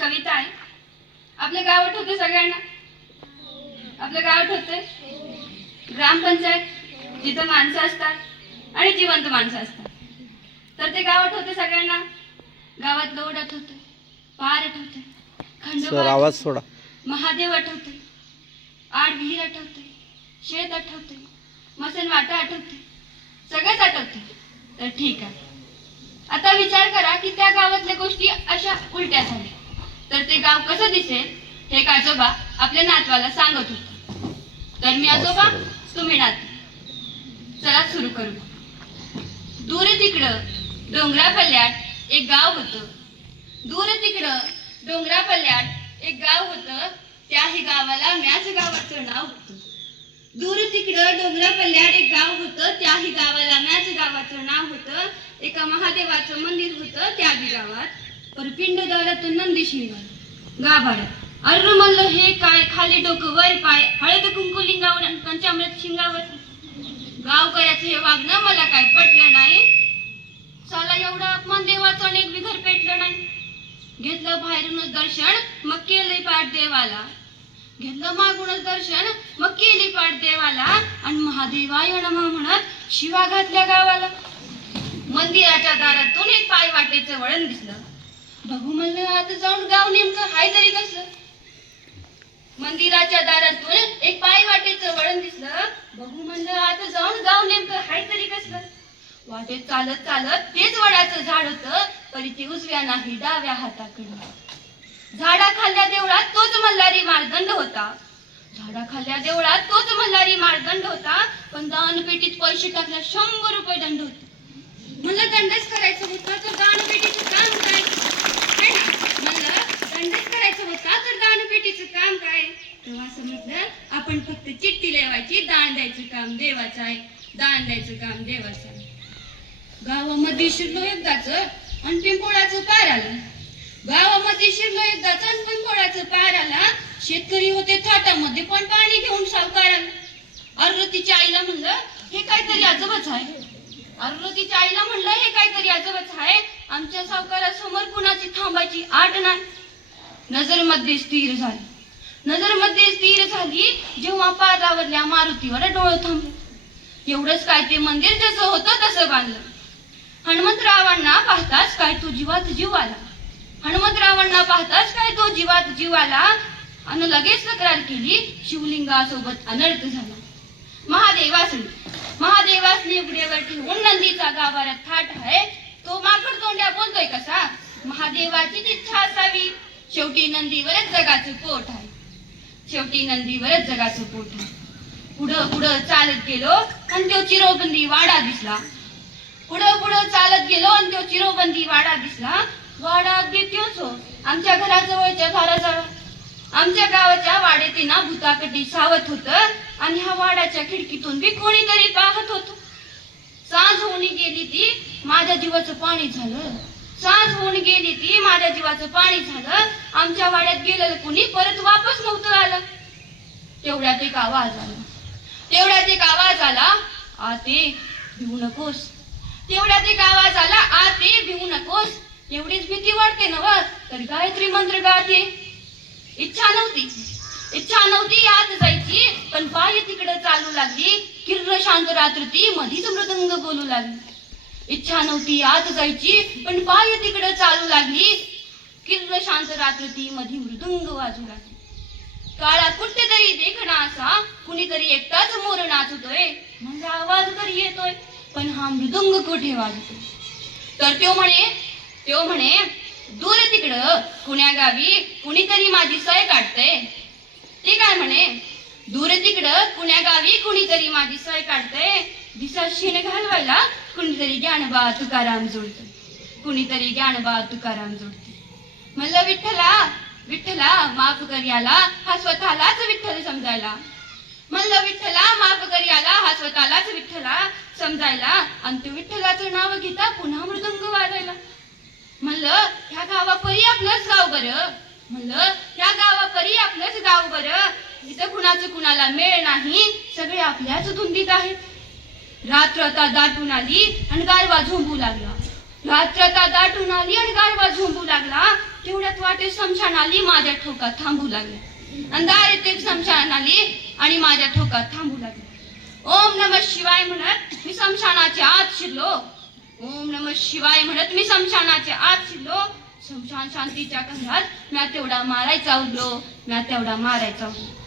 कविता आहे. आपल्या गावात होते सगळ्यांना, आपल्या गावात होते ग्रामपंचायत जिथं माणसं असतात आणि जिवंत माणसं असतात. तर ते गावात होते सगळ्यांना. गावात लोड आठवते, पार आठवते, खंडोबा आवाज सोडा, महादेव आठवते, आड विहीर आठवते, शेत आठवते, मसन वाटा आठवते, सगळंच आठवते. तर ठीक आहे, आता विचार करा की त्या गावातल्या गोष्टी अशा उलट्या झाल्या तर ते गाव कसं दिसेल हे आजोबा आपल्या नातवाला सांगत होते. तर मी आजोबा, तुम्ही नातू, चला सुरू करू. दूर तिकडं डोंगरा पल्ल्यात एक गाव होतं. दूर तिकडं डोंगरा पल्ल्यात एक गाव होतं. त्याही गावाला म्याच गावाचं नाव होतं. दूर तिकडं डोंगरा पल्ल्यात एक गाव होतं. त्याही गावाला म्याच गावाचं नाव होतं. एका महादेवाचं मंदिर होतं त्या बी गावात. पर पिंड दारातून नंदी शिंगाला गाभाड्यात. अरे म्हणलं हे काय, खाली डोकं वर पाय, हळद कुंकू लिंगावर आणि पंचामृत शिंगावर. गावकऱ्याचं हे वागणं मला काय पटलं नाही. साला एवढा अपमान देवाचं अनेक बिघर पेटलं नाही. घेतलं बाहेरूनच दर्शन, मग केले पाठ देवाला. घेतलं मागूनच दर्शन, मग केली पाठ देवाला. आणि महादेवाय नमः म्हणत शिवा घातल्या गावाला. मंदिराच्या दारातून एक पाय वाटेचं वळण दिसलं. बघू म्हणलं आता जाऊन गाव नेमकं हाय तरी कसलं. मंदिराच्या दारातून एक पाय वाटेचं वळण दिसलं. बघू म्हणलं आता जाऊन गाव नेमकं हाय तरी कसलं. वाटेत चालत चालत तेच वडाचं झाड होतं. तरी ते उजव्या नाही डाव्या हाताकडे. झाडाखाल्ल्या देवळात तोच मल्हारी मार्दंड होता. झाडाखाल्ल्या देवळात तोच मल्हारी मार्दंड होता. पण दानपेटीत पैसे टाकल्या 100 रुपये दंड होते. म्हणलं दंडच करायचं होता तर दानपेटीचं काम काय? म्हणलं दंडच करायचं होता तर दानपेटीचं काम काय? तेव्हा समजलं आपण फक्त चिठ्ठी लिहायची, दान द्यायचं काम देवाचं आहे, दान द्यायचं काम देवाचं आहे. गावामध्ये शिरलो एकदाच आणि पिंपोळाचं पार आलं. गावामध्ये शिरलो एकदाच आणि पिंपोळाचं पार आला. शेतकरी होते थाटामध्ये पण पाणी घेऊन सावकार आला. अरुतीच्या आईला म्हणलं हे काहीतरी अजबच आहे. अरुतीच्या आईला म्हणलं हे काहीतरी अजबच आहे. आमच्या सावकारासमोर कुणाची थांबायची आट नाही. नजर मध्ये स्थिर झाली. नजर मध्ये स्थिर झाली जेव्हा पारावरल्या मारुतीवर डोळं थांबले. एवढंच काय ते मंदिर जसं होतं तसं बांधलं. हनुमंतरावांना पाहताच काय तो जीवात जीव आला. हनुमंतरावांना पाहताच काय तो जीवात जीव आला. आणि लगेच तक्रार केली. शिवलिंगासोबत अनर्थ झाला. महादेवासनी उघड्यावर ठेवून नंदीचा गाभाऱ्यात थाट आहे. तो माकड तोंड्या बोलतोय कसा. महादेवाचीच इच्छा असावी. शेवटी नंदीवरच जगाचं पोट आहे. शेवटी नंदीवरच जगाचं पोट आहे. पुढं पुढं चालत गेलो आणि तो चिरोबंदी वाडा दिसला. पुढं पुढं चालत गेलो आणि तो चिरोबंदी वाडा दिसला. वाडा अगदी त्योच हो, आमच्या घराजवळच्या घराजवळ. आमच्या गावाच्या वाड्यातीना भूताकटी सावत होतं. आणि ह्या वाड्याच्या खिडकीतून बी कोणीतरी पाहत होतं. सांज होऊन गेली ती, माझ्या जीवाचं पाणी झालं. सांज होऊन गेली ती, माझ्या जीवाचं पाणी झालं. आमच्या वाड्यात गेलेलं कुणी परत वापस नव्हतं आलं. तेवढ्यात एक आवाज आला, आते भिवू नकोस. तेवढ्यात एक आवाज आला, आते भिवू नकोस. एवढीच भीती वाटते नव तर गायत्री मंत्र गाते. इच्छा नव्हती आत जायची, पण पाय तिकडे चालू लागली. किर्र शांत रात्र ती मधीच मृदंग बोलू लागली. इच्छा नव्हती आत जायची, पण पाय तिकडे चालू लागली. किर्र शांत रात्र ती मधी मृदंग वाजू लागली. काळात कुठेतरी देखणा असा कुणीतरी एकटाच मोर नाचतोय. म्हणजे आवाज तरी येतोय, पण हा मृदंग कुठे वाजतोय. तर त्यो म्हणे दूर तिकडं कुण्या गावी कुणीतरी माझी सय काढतंय. ते काय म्हणे, दूर तिकडं कुण्या गावी कुणीतरी माझी सय काढतंय. दिसा शेण घालवायला कुणीतरी ज्ञानबा तुकाराम जोडतंय. कुणीतरी ज्ञानबा तुकाराम जोडते. म्हणलं विठ्ठला माफ कर याला, हा स्वतःलाच विठ्ठल समजायला. म्हणलं विठ्ठला माफ कर याला, हा स्वतःलाच विठ्ठला समजायला. आणि तो विठ्ठलाचं नाव घेता पुन्हा मृदंग वाजायला. म्हणलं ह्या गावापरी आपलंच गाव बरं. म्हणलं ह्या गावापरी आपलंच गाव बरं. इथं कुणाचं कुणाला मेळ नाही, सगळे आपल्याच धुंदीत आहेत. रात्र आता दाटून आली आणि गारवा झोंबू लागला. रात्र आता दाटून आली आणि गारवा झोंबू लागला. तेवढ्यात वाटे समशान आली, माझ्या ठोकात थांबू लागली. अंधार येते समशान आली आणि माझ्या ठोकात थांबू लागली. ओम नमः शिवाय म्हणत मी समशानाच्या आत शिरलो. ओम नमः शिवाय म्हणत मी समशानाच्या आत शिरलो. समशान शांतीच्या कंधात म्या तेवढा मारायचा उरलो, म्या तेवढा मारायचा उरलो.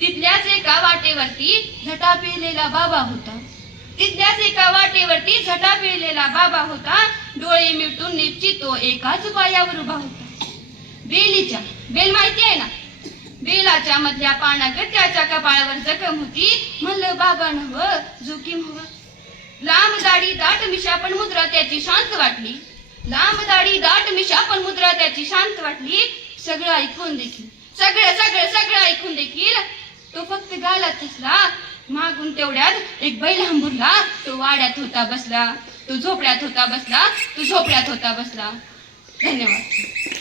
तिथल्याच एका वाटेवरती झटा पिळलेला बाबा होता. तिथल्याच एका वाटेवरती झटा पिळलेला बाबा होता. डोळे मिटून निश्चित तो एकाच पायावर उभा होता. बेल माहिती आहे ना, बेलाच्या मधल्या पानागत त्याच्या कपाळावर जखम होती. म्हणलं बाबा नव्ह, जोखीम हवं. लांब दाढी दाट मिशा पण मुद्रा त्याची शांत वाटली. लांब दाढी दाट मिशा पण मुद्रा त्याची शांत वाटली. सगळं ऐकून देखील सगळं ऐकून देखील तो फक्त गालात हसला. मागून तेवढ्यात एक बैल हंबुरला. तो वाड्यात होता बसला, तो झोपड्यात होता बसला, तो झोपड्यात होता बसला. धन्यवाद.